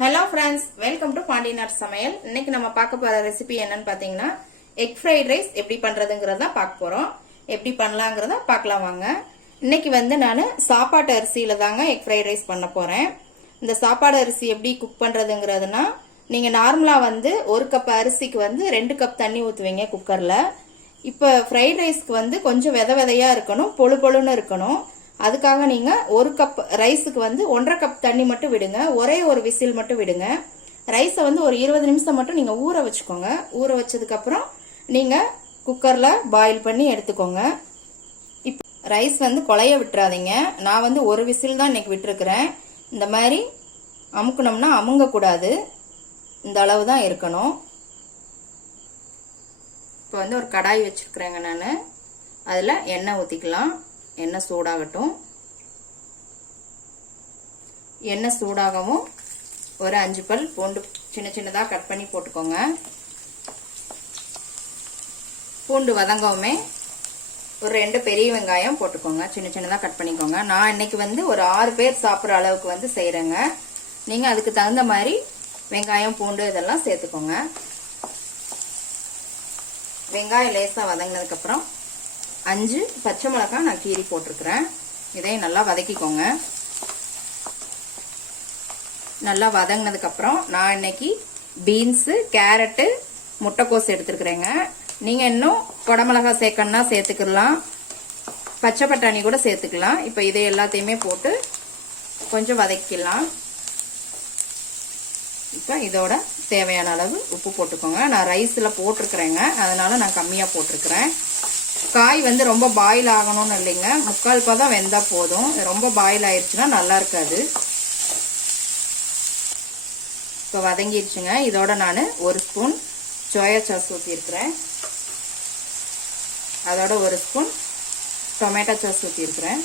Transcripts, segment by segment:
Hello friends, welcome to Pandiyanar சமையல். இன்னைக்கு நம்ம பார்க்க போற ரெசிபி என்னன்னு பாத்தீங்கன்னா எக் ஃப்ரைட் ரைஸ் எப்படி பண்றதுங்கிறத பார்க்க போறோம். எப்படி பண்ணலாங்கிறத பார்க்கலாம் வாங்க. இன்னைக்கு நான் சாப்பாட்டு அரிசியில தாங்க எக் ஃப்ரைட் ரைஸ் பண்ண போறேன். இந்த சாப்பாடு அரிசி எப்படி குக் பண்றதுங்கிறதுனா, நீங்க நார்மலா ஒரு கப் அரிசிக்கு 2 கப் தண்ணி ஊத்துவீங்க குக்கர்ல. இப்ப ஃப்ரைட் ரைஸ்க்கு கொஞ்சம் வித விதையா இருக்கணும், பொழு பொழுன்னு இருக்கணும். அதுக்காக நீங்க ஒரு கப் ரைஸுக்கு 1.5 கப் தண்ணி மட்டும் விடுங்க. ஒரே ஒரு விசில் மட்டும் விடுங்க. ரைஸை ஒரு 20 நிமிஷம் மட்டும் நீங்க ஊற வச்சுக்கோங்க. ஊற வச்சதுக்கு அப்புறம் நீங்க குக்கர்ல பாயில் பண்ணி எடுத்துக்கோங்க. இப்ப ரைஸ் குழைய விட்டுறாதீங்க. நான் ஒரு விசில் தான் இன்னைக்கு விட்டுருக்கிறேன். இந்த மாதிரி அமுக்கணும்னா அமுங்க கூடாது, இந்த அளவு தான் இருக்கணும். இப்போ ஒரு கடாய் வச்சிருக்கிறேங்க. நான் அதுல எண்ணெய் ஊத்திக்கலாம். எண்ணெய் சூடாகட்டும். எண்ணெய் சூடாகவும் ஒரு 5 பல் பூண்டு சின்ன சின்னதா கட் பண்ணி போட்டுக்கோங்க. பூண்டு வதங்கவுமே ஒரு 2 பெரிய வெங்காயம் போட்டுக்கோங்க. சின்ன சின்னதா கட் பண்ணிக்கோங்க. நான் இன்னைக்கு ஒரு 6 பேர் சாப்பிட்ற அளவுக்கு செய்யறேங்க. நீங்க அதுக்கு தகுந்த மாதிரி வெங்காயம் பூண்டு இதெல்லாம் சேர்த்துக்கோங்க. வெங்காயம் லேசா வதங்கினதுக்கு அப்புறம் 5 பச்சை மிளகாய் நான் கீரி போட்டிருக்கிறேன். இதையும் நல்லா வதக்கிக்கோங்க. நல்லா வதங்கினதுக்கு அப்புறம் நான் இன்னைக்கு பீன்ஸ், கேரட்டு, முட்டைக்கோஸ் எடுத்துருக்கிறேங்க. நீங்க இன்னும் குடமிளகாய் சேர்க்கணும்னா சேர்த்துக்கலாம், பச்சை பட்டாணி கூட சேர்த்துக்கலாம். இப்ப இதை எல்லாத்தையுமே போட்டு கொஞ்சம் வதக்கிக்கலாம். இப்ப இதோட தேவையான அளவு உப்பு போட்டுக்கோங்க. நான் ரைஸ்ல போட்டிருக்கிறேங்க, அதனால நான் கம்மியா போட்டிருக்கிறேன். காய் ரொம்ப பாயில் ஆகணும்னு இல்லைங்க, 3/4 பதம் வெந்தா போதும். ரொம்ப பாயில் ஆயிடுச்சுன்னா நல்லா இருக்காது. இப்போ வதங்கிடுச்சுங்க. இதோட நான் 1 ஸ்பூன் சோயா சாஸ் ஊற்றிருக்கிறேன். அதோட 1 ஸ்பூன் டொமேட்டோ சாஸ் ஊற்றிருக்கிறேன்.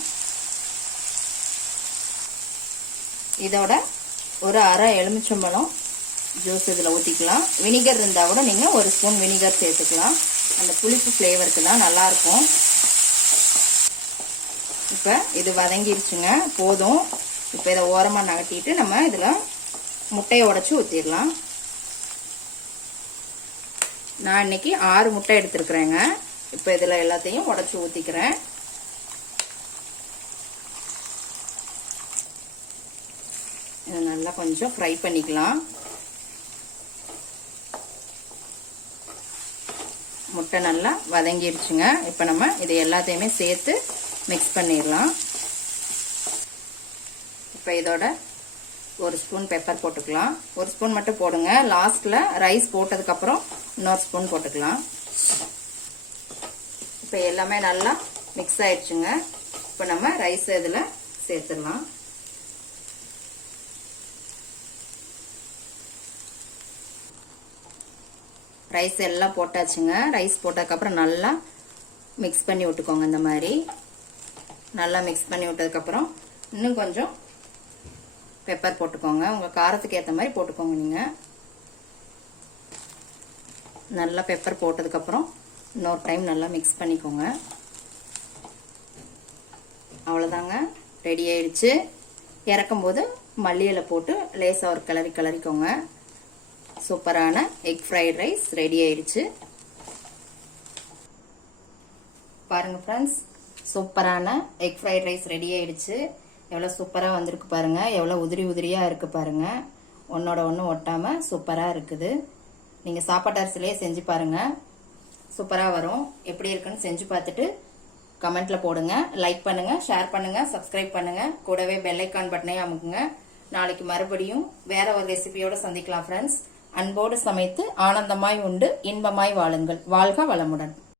இதோட ஒரு அரை எலுமிச்சம்பழம் ஜூஸ் இதில் ஊற்றிக்கலாம். வினிகர் இருந்தால் கூட நீங்கள் 1 ஸ்பூன் வினிகர் சேர்த்துக்கலாம். அந்த புளிப்பு ஃப்ளேவருக்கு தான் நல்லா இருக்கும். இப்போ இது வதங்கிடுச்சுங்க, போதும். இப்போ இதை ஓரமாக நகட்டிட்டு நம்ம இதில் முட்டையை உடைச்சு ஊற்றிடலாம். நான் இன்னைக்கு 6 முட்டை எடுத்துருக்குறேங்க. இப்போ இதில் எல்லாத்தையும் உடைச்சு ஊற்றிக்கிறேன். இதை நல்லா கொஞ்சம் ஃப்ரை பண்ணிக்கலாம். முட்டை நல்லா வதங்கிடுச்சுங்க. இப்போ நம்ம இது எல்லாத்தையுமே சேர்த்து மிக்ஸ் பண்ணிடலாம். இப்போ இதோட 1 ஸ்பூன் பெப்பர் போட்டுக்கலாம். 1 ஸ்பூன் மட்டும் போடுங்க. லாஸ்ட்ல ரைஸ் போட்டதுக்கு அப்புறம் இன்னொரு ஸ்பூன் போட்டுக்கலாம். இப்போ எல்லாமே நல்லா மிக்ஸ் ஆயிடுச்சுங்க. இப்போ நம்ம ரைஸ் இதில் சேர்த்துடலாம். ரைஸ் எல்லாம் போட்டாச்சுங்க. ரைஸ் போட்டதுக்கப்புறம் நல்லா மிக்ஸ் பண்ணி விட்டுக்கோங்க. இந்த மாதிரி நல்லா மிக்ஸ் பண்ணி விட்டதுக்கப்புறம் இன்னும் கொஞ்சம் பெப்பர் போட்டுக்கோங்க. உங்கள் காரத்துக்கு ஏற்ற மாதிரி போட்டுக்கோங்க. நீங்கள் நல்லா பெப்பர் போட்டதுக்கப்புறம் இன்னொரு டைம் நல்லா மிக்ஸ் பண்ணிக்கோங்க. அவ்வளோதாங்க, ரெடி ஆயிடுச்சு. இறக்கும்போது மல்லி இலை போட்டு லேசாக ஒரு கிளறிக்கோங்க. சூப்பரான எக் ஃப்ரைட் ரைஸ் ரெடி ஆயிடுச்சு. பாருங்க ஃப்ரெண்ட்ஸ், சூப்பரான எக் ஃப்ரைட் ரைஸ் ரெடி ஆயிடுச்சு. எவ்வளவு சூப்பரா வந்திருக்கு பாருங்க. எவ்வளவு உதிரி உதிரியா இருக்கு பாருங்க. ஒன்னோட ஒன்று ஒட்டாம சூப்பரா இருக்குது. நீங்க சாப்பாட்டு அரிசிலேயே செஞ்சு பாருங்க, சூப்பரா வரும். எப்படி இருக்குன்னு செஞ்சு பார்த்துட்டு கமெண்ட்ல போடுங்க. லைக் பண்ணுங்க, ஷேர் பண்ணுங்க, சப்ஸ்கிரைப் பண்ணுங்க. கூடவே பெல் ஐக்கான் பட்டனையும் அமுக்குங்க. நாளைக்கு மறுபடியும் வேற ஒரு ரெசிபியோட சந்திக்கலாம் ஃப்ரெண்ட்ஸ். அன்போடு சமைத்து ஆனந்தமாய் உண்டு இன்பமாய் வாழுங்கள். வாழ்க வளமுடன்.